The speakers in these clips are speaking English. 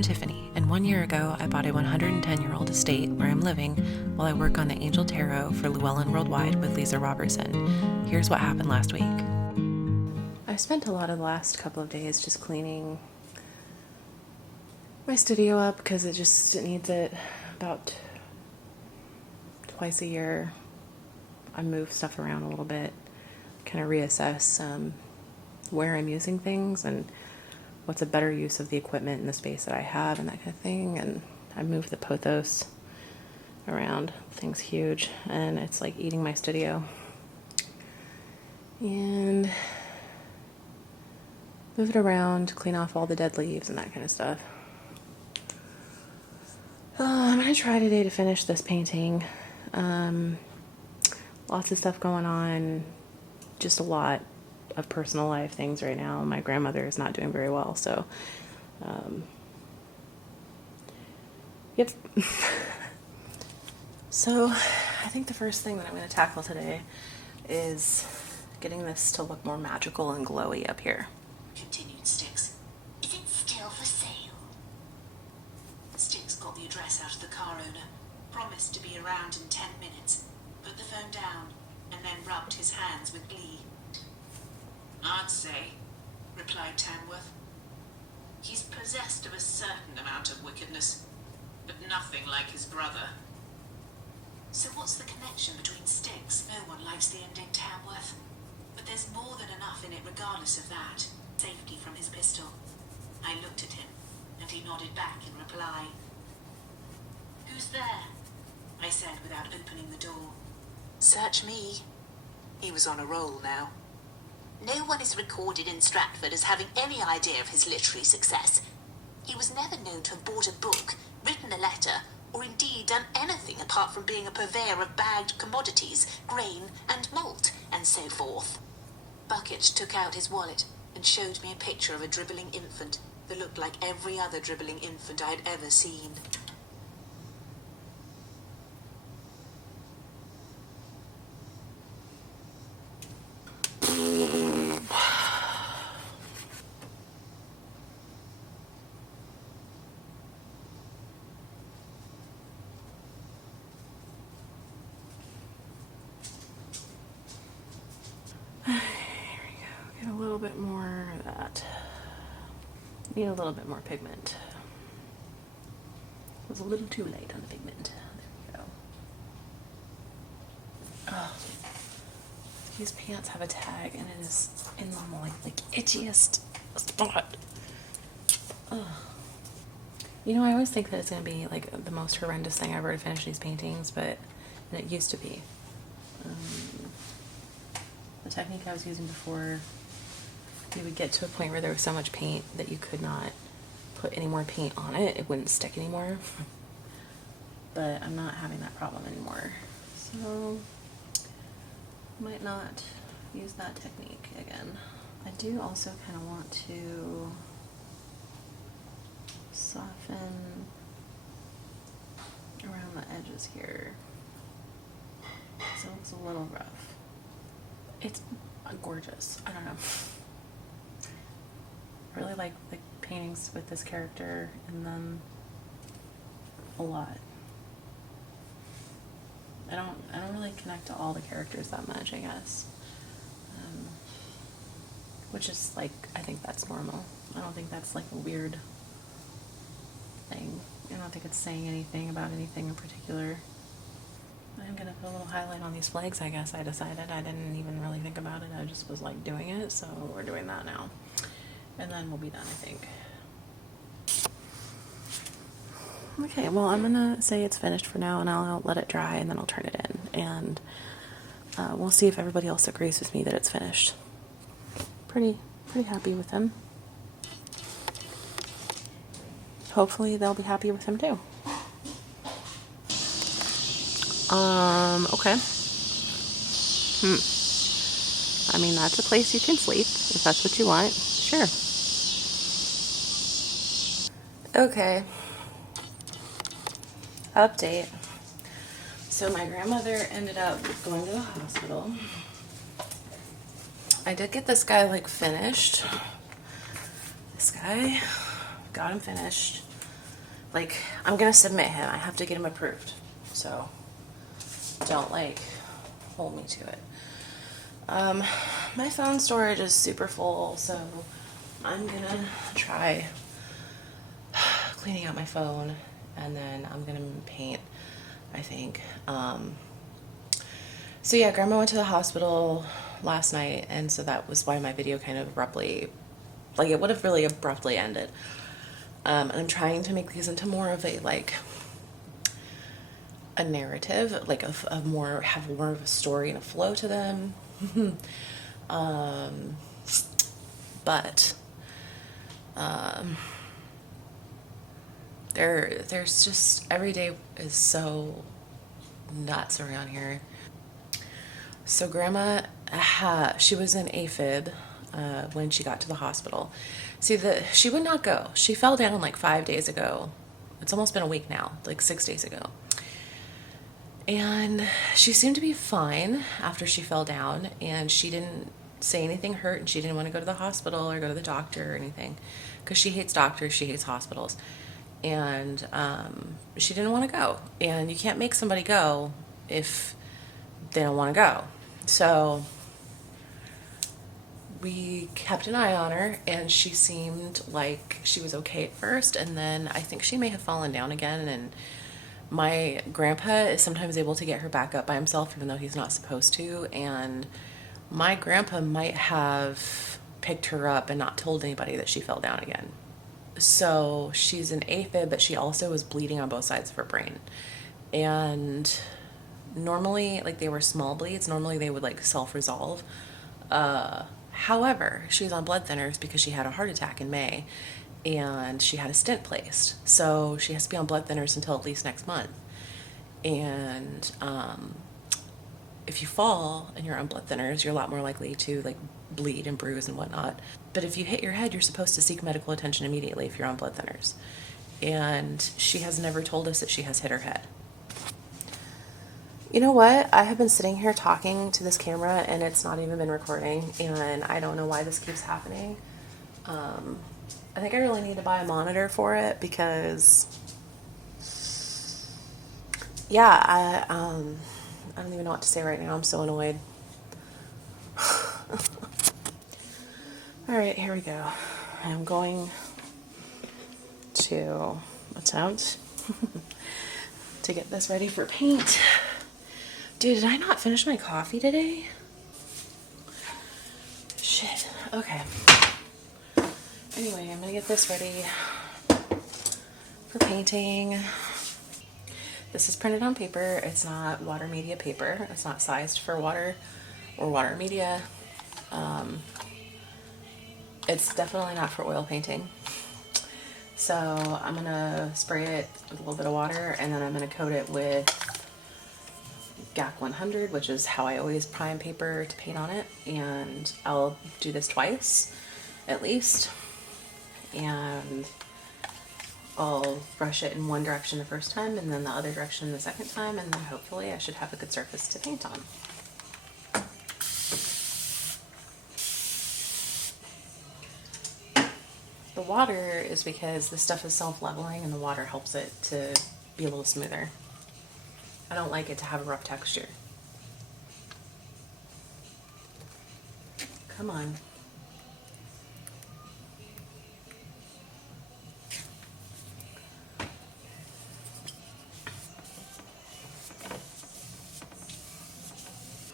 I'm Tiffany, and 1 year ago I bought a 110-year-old estate where I'm living while I work on the Angel Tarot for Llewellyn Worldwide with Lisa Robertson. Here's what happened last week. I spent a lot of the last couple of days just cleaning my studio up because it needs it about twice a year. I move stuff around a little bit, kind of reassess where I'm using things and what's a better use of the equipment and the space that I have and that kind of thing. And I moved the pothos around. The thing's huge and it's like eating my studio. And move it around, clean off all the dead leaves and that kind of stuff. I'm going to try today to finish this painting. Lots of stuff going on, just a lot of personal life things right now. My grandmother is not doing very well, so yep. So I think the first thing that I'm going to tackle today is getting this to look more magical and glowy up here. Continued Styx. Is it still for sale? Styx got the address out of the car owner, promised to be around in 10 minutes, put the phone down, and then rubbed his hands with glee. I'd say, replied Tamworth. He's possessed of a certain amount of wickedness, but nothing like his brother. So what's the connection between Styx? No one likes the ending, Tamworth. But there's more than enough in it regardless of that. Safety from his pistol. I looked at him, and he nodded back in reply. Who's there? I said without opening the door. Search me. He was on a roll now. No one is recorded in Stratford as having any idea of his literary success. He was never known to have bought a book, written a letter, or indeed done anything apart from being a purveyor of bagged commodities, grain and malt, and so forth. Bucket took out his wallet and showed me a picture of a dribbling infant that looked like every other dribbling infant I'd ever seen. Get a little bit more of that. Need a little bit more pigment. It was a little too late on the pigment. There we go. Oh, these pants have a tag and it is in the like itchiest spot. Ugh. You know, I always think that it's going to be like the most horrendous thing ever to finish these paintings, and it used to be. The technique I was using before, you would get to a point where there was so much paint that you could not put any more paint on it. It wouldn't stick anymore. But I'm not having that problem anymore. So, might not use that technique again. I do also kind of want to soften around the edges here. So it looks a little rough. It's gorgeous. I don't know. I really like the paintings with this character in them a lot. I don't really connect to all the characters that much, I guess. Which is like, I think that's normal. I don't think that's like a weird thing. I don't think it's saying anything about anything in particular. I'm gonna put a little highlight on these flags, I guess. I decided. I didn't even really think about it. I just was like doing it, so we're doing that now. And then we'll be done, I think. Okay, well, I'm gonna say it's finished for now, and I'll let it dry, and then I'll turn it in. And we'll see if everybody else agrees with me that it's finished. Pretty happy with them. Hopefully they'll be happy with him too. Okay. I mean, that's a place you can sleep, if that's what you want. Sure. Okay. Update. So my grandmother ended up going to the hospital. I did get this guy, like, finished. This guy, got him finished. like, I'm gonna submit him. I have to get him approved. So don't like hold me to it. My phone storage is super full, so I'm gonna try cleaning out my phone, and then I'm gonna paint, I think. So yeah, Grandma went to the hospital last night, and so that was why my video kind of abruptly, like, it would have really abruptly ended. And I'm trying to make these into more of a, like, a narrative, like have more of a story and a flow to them. But there's just, every day is so nuts around here. So Grandma, she was in AFib when she got to the hospital. See, she would not go. She fell down like 5 days ago. It's almost been a week now, like 6 days ago. And she seemed to be fine after she fell down, and she didn't say anything hurt, and she didn't want to go to the hospital or go to the doctor or anything, because she hates doctors, she hates hospitals. And she didn't want to go. And you can't make somebody go if they don't want to go. So we kept an eye on her, and she seemed like she was okay at first, and then I think she may have fallen down again. And my grandpa is sometimes able to get her back up by himself, even though he's not supposed to, and my grandpa might have picked her up and not told anybody that she fell down again. So she's an AFib, but she also was bleeding on both sides of her brain. And normally, like, they were small bleeds. Normally they would, like, self-resolve. However, she was on blood thinners because she had a heart attack in May, and she had a stent placed. So she has to be on blood thinners until at least next month. And if you fall and you're on blood thinners, you're a lot more likely to, like, bleed and bruise and whatnot. But if you hit your head, you're supposed to seek medical attention immediately if you're on blood thinners. And she has never told us that she has hit her head. You know what? I have been sitting here talking to this camera, and it's not even been recording, and I don't know why this keeps happening. I think I really need to buy a monitor for it, because yeah, I don't even know what to say right now. I'm so annoyed. All right, here we go. I'm going to attempt to get this ready for paint. Dude, did I not finish my coffee today? Shit. Okay. Anyway, I'm gonna get this ready for painting. This is printed on paper. It's not water media paper. It's not sized for water or water media. It's definitely not for oil painting. So I'm gonna spray it with a little bit of water, and then I'm gonna coat it with GAC 100, which is how I always prime paper to paint on it. And I'll do this twice at least, and I'll brush it in one direction the first time and then the other direction the second time, and then hopefully I should have a good surface to paint on. The water is because the stuff is self-leveling, and the water helps it to be a little smoother. I don't like it to have a rough texture. Come on.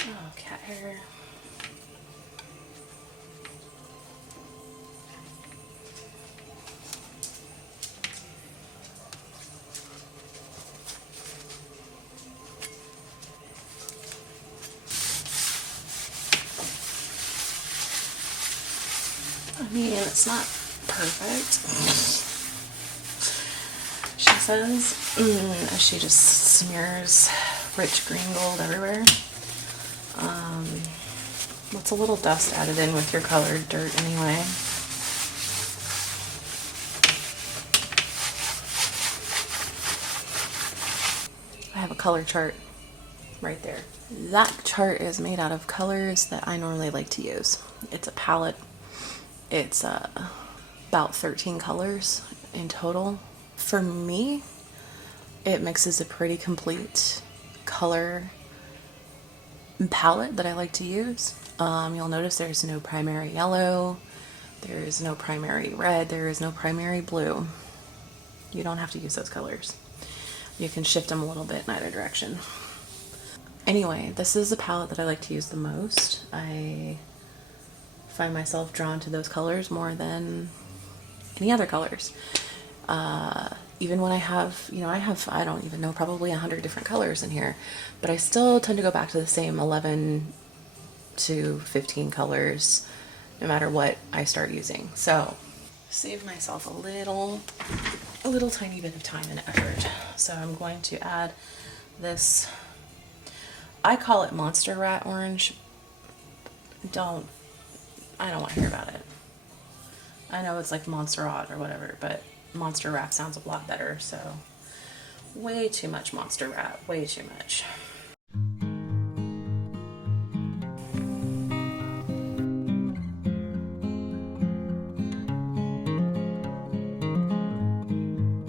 Oh, cat hair. I mean, it's not perfect, she says, as she just smears rich green gold everywhere. What's a little dust added in with your colored dirt anyway? I have a color chart right there. That chart is made out of colors that I normally like to use. It's a palette. It's about 13 colors in total. For me, it mixes a pretty complete color palette that I like to use. You'll notice there's no primary yellow, there's no primary red, there is no primary blue. You don't have to use those colors. You can shift them a little bit in either direction. Anyway, this is the palette that I like to use the most. I find myself drawn to those colors more than any other colors. Even when I have, I don't even know, probably 100 different colors in here, but I still tend to go back to the same 11 to 15 colors no matter what I start using. So save myself a little tiny bit of time and effort. So I'm going to add this, I call it Monster Rat Orange. I don't want to hear about it. I know it's like Montserrat or whatever, but Monster Rat sounds a lot better, so way too much Monster Rat, way too much.